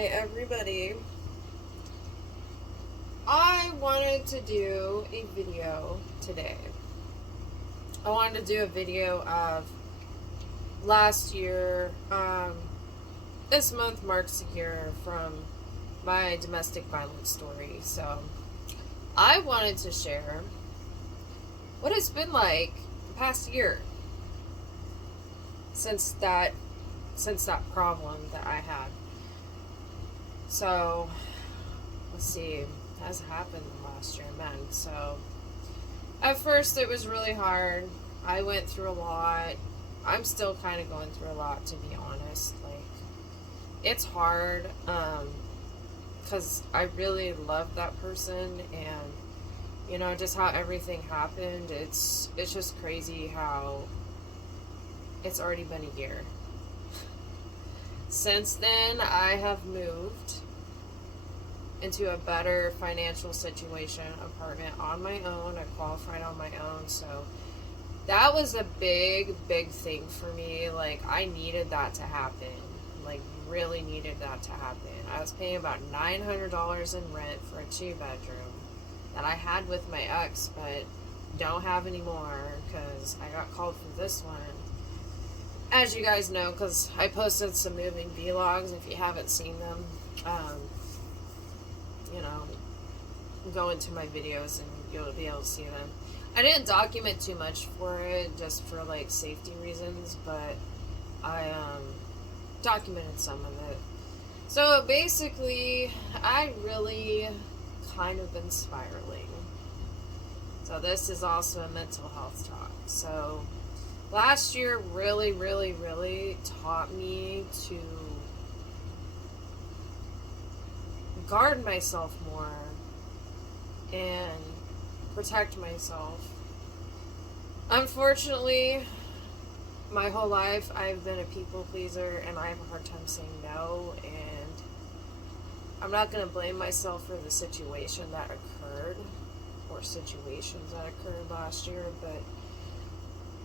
Hi, everybody. I wanted to do a video today. I wanted to do a video of last year. This month marks a year from my domestic violence story. So I wanted to share what it's been like the past year since that problem that I had. So let's see, it has happened last year, man. So at first it was really hard. I went through a lot. I'm still kind of going through a lot, to be honest. Like, it's hard because I really love that person, and just how everything happened. It's just crazy how it's already been a year. Since then, I have moved into a better financial situation, apartment on my own. I qualified on my own, so that was a big thing for me. Like, I needed that to happen. Like, really needed that to happen. I was paying about $900 in rent for a 2-bedroom that I had with my ex, but don't have anymore because I got called for this one. As you guys know, because I posted some moving vlogs. If you haven't seen them, go into my videos and you'll be able to see them. I didn't document too much for it, just for like safety reasons, but I documented some of it. So basically, I really kind of been spiraling. So this is also a mental health talk. So last year really taught me to guard myself more and protect myself. Unfortunately, my whole life I've been a people pleaser, and I have a hard time saying no, and I'm not going to blame myself for the situation that occurred or situations that occurred last year, but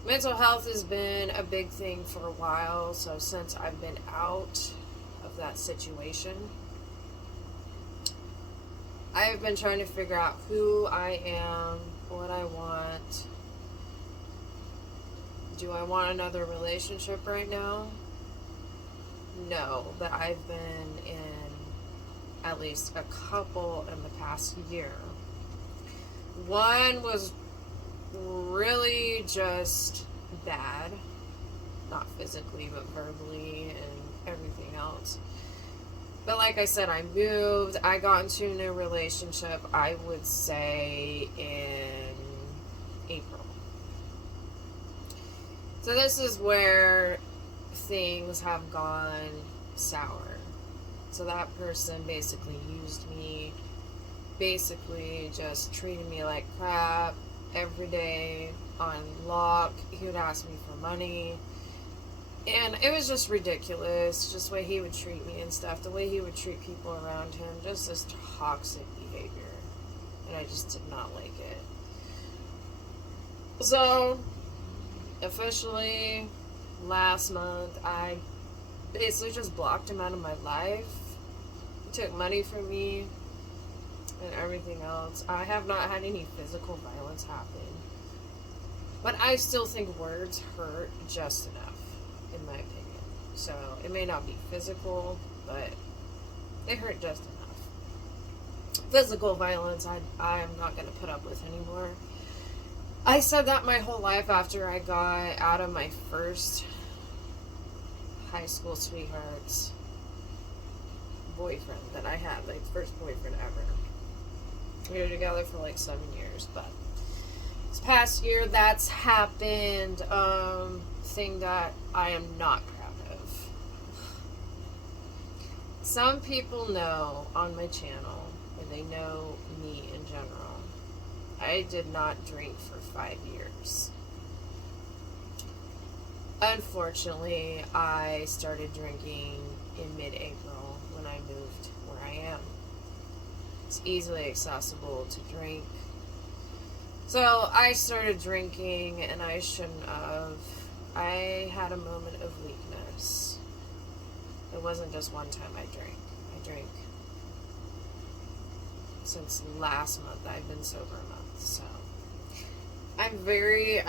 mental health has been a big thing for a while. So since I've been out of that situation, I've been trying to figure out who I am, what I want. Do I want another relationship right now? No, but I've been in at least a couple in the past year. One was really just bad, not physically but verbally and everything else. But like I said, I moved, I got into a new relationship, I would say in April. So this is where things have gone sour. So that person basically used me, basically just treated me like crap every day on lock. He would ask me for money, and it was just ridiculous, just the way he would treat me and stuff, the way he would treat people around him, just this toxic behavior, and I just did not like it. So officially last month, I basically just blocked him out of my life. He took money from me and everything else. I have not had any physical violence happen, but I still think words hurt just enough, in my opinion. So it may not be physical, but they hurt just enough. Physical violence, I'm not going to put up with anymore. I said that my whole life after I got out of my first high school sweetheart's boyfriend that I had, like first boyfriend ever. We were together for like 7 years, but this past year that's happened. Thing that I am not proud of. Some people know on my channel, and they know me in general, I did not drink for 5 years. Unfortunately, I started drinking in mid-April when I moved where I am. It's easily accessible to drink. So I started drinking, and I shouldn't have. I had a moment of weakness. It wasn't just one time I drank. I drink. Since last month, I've been sober a month, so I'm very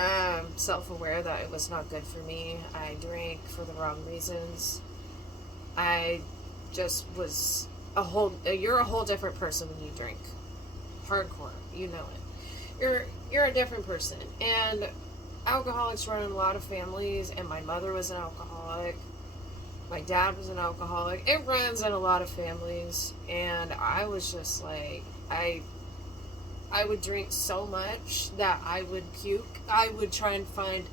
self-aware that it was not good for me. I drank for the wrong reasons. I just was you're a whole different person when you drink. Hardcore, you know it. You're a different person. And alcoholics run in a lot of families, and my mother was an alcoholic. My dad was an alcoholic. It runs in a lot of families, and I was just like, I would drink so much that I would puke. I would try and find,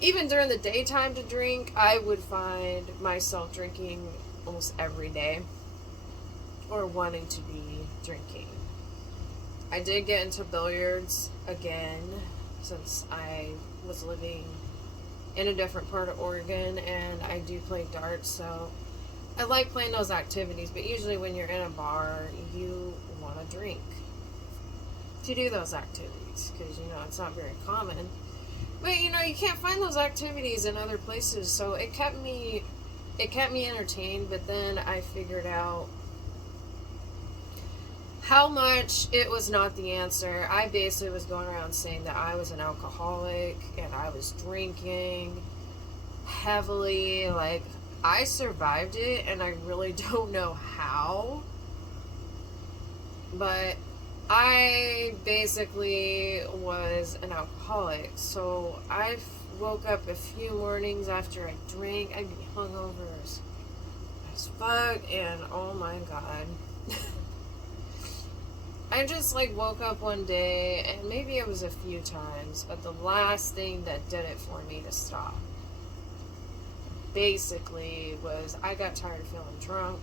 even during the daytime to drink, I would find myself drinking almost every day or wanting to be drinking. I did get into billiards again since I was living in a different part of Oregon, and I do play darts, so I like playing those activities, but usually when you're in a bar, you want to drink to do those activities, because, you know, it's not very common. But, you know, you can't find those activities in other places, so it kept me entertained, but then I figured out how much it was not the answer. I basically was going around saying that I was an alcoholic, and I was drinking heavily. Like, I survived it, and I really don't know how, but I basically was an alcoholic. So I woke up a few mornings after I drank. I'd be hungover as fuck, and oh my god. I just like woke up one day, and maybe it was a few times, but the last thing that did it for me to stop basically was I got tired of feeling drunk.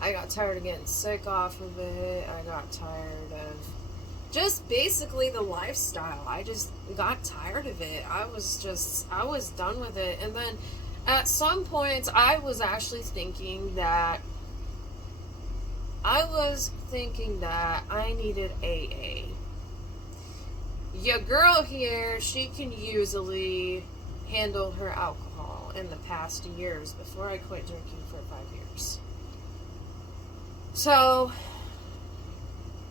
I got tired of getting sick off of it. I got tired of just basically the lifestyle. I just got tired of it. I was done with it. And then at some points, I was actually thinking that I needed AA. Your girl here, she can usually handle her alcohol in the past years before I quit drinking for 5 years. So,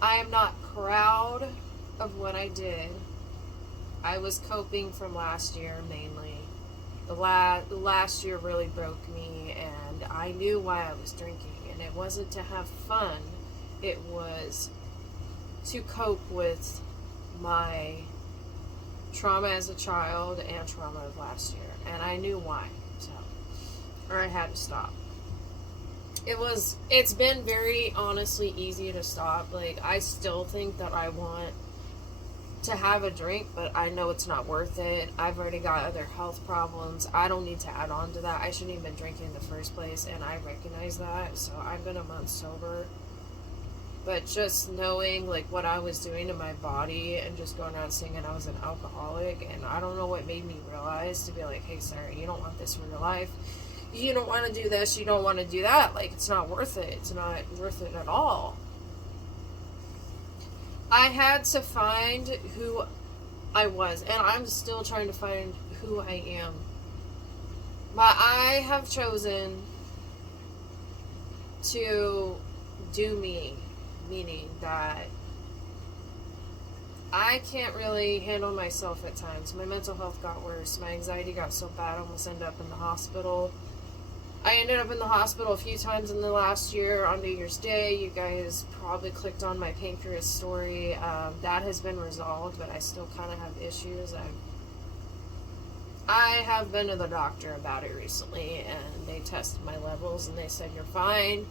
I am not proud of what I did. I was coping from last year mainly. The last year really broke me, and I knew why I was drinking. And it wasn't to have fun. It was to cope with my trauma as a child and trauma of last year. And I knew why. Or I had to stop. It's been very honestly easy to stop. Like, I still think that I want to have a drink, but I know it's not worth it. I've already got other health problems. I don't need to add on to that. I shouldn't even been drinking in the first place, and I recognize that. So I've been a month sober. But just knowing like what I was doing to my body and just going around saying I was an alcoholic, and I don't know what made me realize to be like, hey Sarah, you don't want this for your life. You don't want to do this, you don't want to do that. Like, it's not worth it. It's not worth it at all. I had to find who I was, and I'm still trying to find who I am. But I have chosen to do me, meaning that I can't really handle myself at times. My mental health got worse. My anxiety got so bad I almost ended up in the hospital. I ended up in the hospital a few times in the last year on New Year's Day. You guys probably clicked on my pancreas story. That has been resolved, but I still kind of have issues. I have been to the doctor about it recently, and they tested my levels, and they said, you're fine.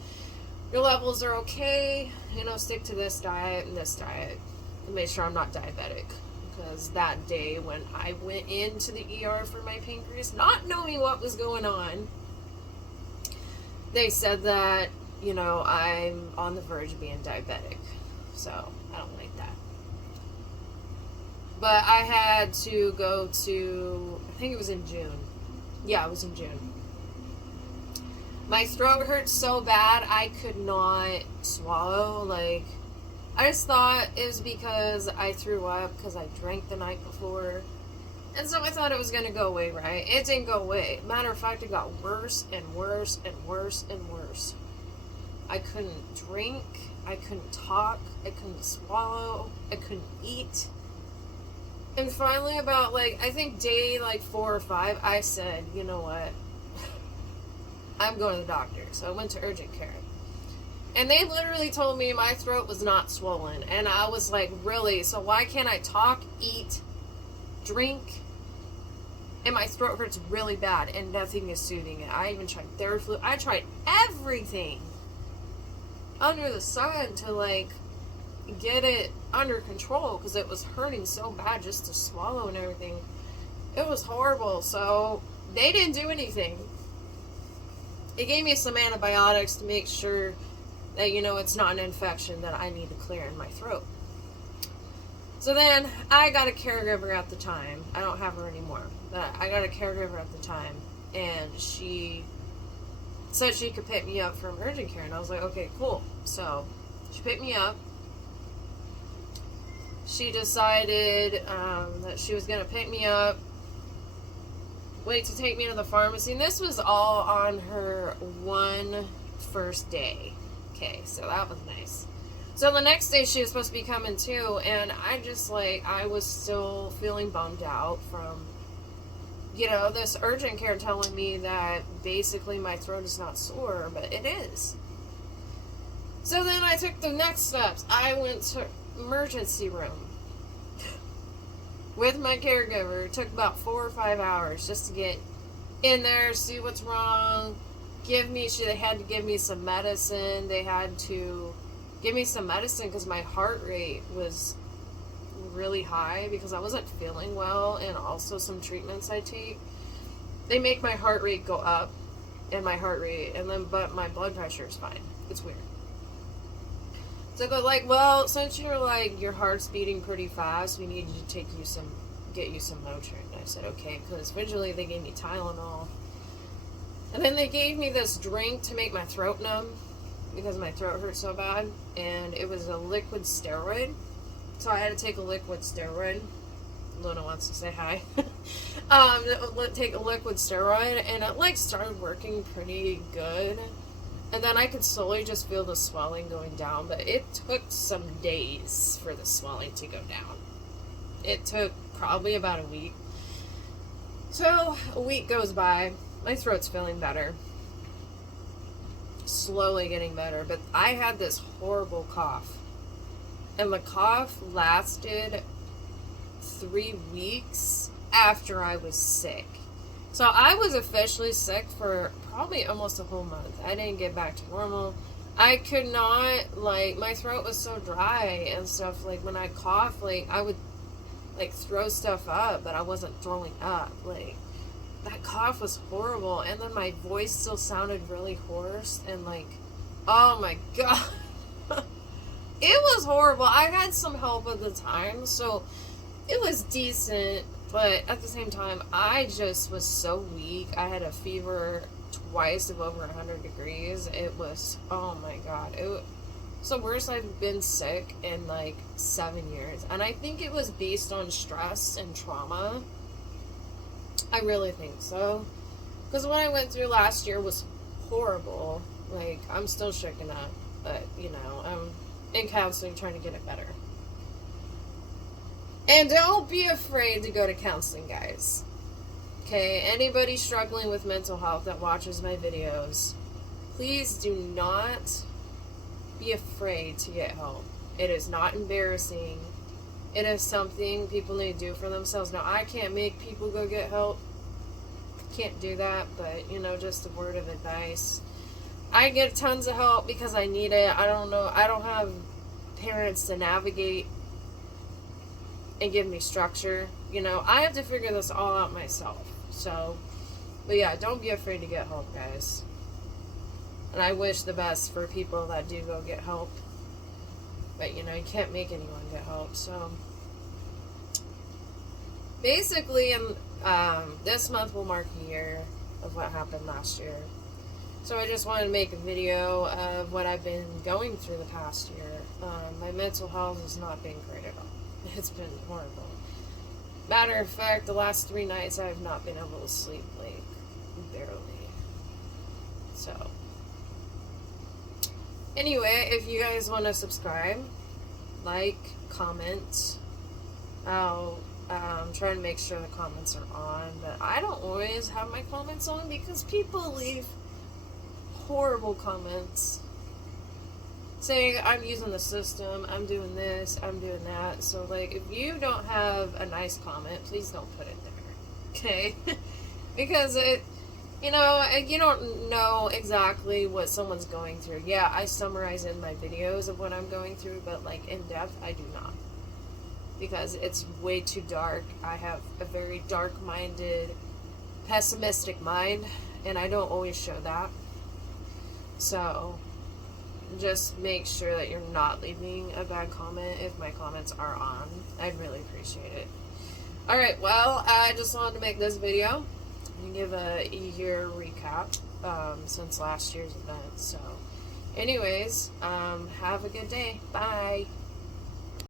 Your levels are okay. You know, stick to this diet and this diet. And make sure I'm not diabetic. Because that day when I went into the ER for my pancreas, not knowing what was going on, they said that, you know, I'm on the verge of being diabetic. So, I don't like that. But I had to go to, I think it was in June. Yeah, it was in June. My throat hurt so bad I could not swallow. Like, I just thought it was because I threw up because I drank the night before. And so I thought it was going to go away, right? It didn't go away. Matter of fact, it got worse and worse and worse and worse. I couldn't drink. I couldn't talk. I couldn't swallow. I couldn't eat. And finally, about, like, I think day, like, 4 or 5, I said, you know what? I'm going to the doctor. So I went to urgent care. And they literally told me my throat was not swollen. And I was like, really? So why can't I talk, eat, drink? And my throat hurts really bad, and nothing is soothing it. I even tried Theraflu. I tried everything under the sun to, like, get it under control, because it was hurting so bad just to swallow and everything. It was horrible. So they didn't do anything. They gave me some antibiotics to make sure that, you know, it's not an infection that I need to clear in my throat. So then I got a caregiver at the time. I don't have her anymore, but I got a caregiver at the time, and she said she could pick me up from urgent care, and I was like, okay, cool. So she picked me up. She decided that she was going to pick me up, wait to take me to the pharmacy, and this was all on her first day. Okay, so that was nice. So the next day she was supposed to be coming too, and I just, like, I was still feeling bummed out from, you know, this urgent care telling me that basically my throat is not sore, but it is. So then I took the next steps. I went to emergency room with my caregiver. It took about 4 or 5 hours just to get in there, see what's wrong, they had to give me some medicine. They had to give me some medicine because my heart rate was really high because I wasn't feeling well, and also some treatments I take, they make my heart rate go up, and but my blood pressure is fine. It's weird. So they're like, well, since you're like, your heart's beating pretty fast, we need to get you some Motrin. And I said, okay, because originally they gave me Tylenol. And then they gave me this drink to make my throat numb because my throat hurt so bad. And it was a liquid steroid. So I had to take a liquid steroid. Luna wants to say hi. Take a liquid steroid, and it, like, started working pretty good. And then I could slowly just feel the swelling going down, but it took some days for the swelling to go down. It took probably about a week. So a week goes by, my throat's feeling better. Slowly getting better, but I had this horrible cough. And the cough lasted 3 weeks after I was sick. So I was officially sick for probably almost a whole month. I didn't get back to normal. I could not, like, my throat was so dry and stuff. Like, when I cough, like, I would, like, throw stuff up, but I wasn't throwing up. Like, that cough was horrible. And then my voice still sounded really hoarse. And, like, oh my God. It was horrible. I had some help at the time, so it was decent. But at the same time, I just was so weak. I had a fever twice of over 100 degrees. It was, oh my God. It's the worst I've been sick in like 7 years. And I think it was based on stress and trauma. I really think so. Because what I went through last year was horrible. Like, I'm still shaken up. But, you know, I'm in counseling trying to get it better. And don't be afraid to go to counseling, guys. Okay, anybody struggling with mental health that watches my videos, please do not be afraid to get help. It is not embarrassing. It is something people need to do for themselves. Now, I can't make people go get help. Can't do that, but, you know, just a word of advice. I get tons of help because I need it. I don't know. I don't have parents to navigate and give me structure. You know, I have to figure this all out myself. So, but yeah, don't be afraid to get help, guys. And I wish the best for people that do go get help. But, you know, you can't make anyone get help. So, basically, this month will mark a year of what happened last year. So I just wanted to make a video of what I've been going through the past year. My mental health has not been great at all. It's been horrible. Matter of fact, the last 3 nights I have not been able to sleep, like, barely. So, anyway, if you guys want to subscribe, like, comment, I'll try to make sure the comments are on, but I don't always have my comments on because people leave horrible comments saying I'm using the system, I'm doing this, I'm doing that. So, like, if you don't have a nice comment, please don't put it there, okay? Because you don't know exactly what someone's going through. Yeah, I summarize in my videos of what I'm going through, but, like, in depth, I do not. Because it's way too dark. I have a very dark-minded, pessimistic mind, and I don't always show that. So, just make sure that you're not leaving a bad comment if my comments are on. I'd really appreciate it. Alright, well, I just wanted to make this video and give a year recap since last year's event. So, anyways, have a good day. Bye.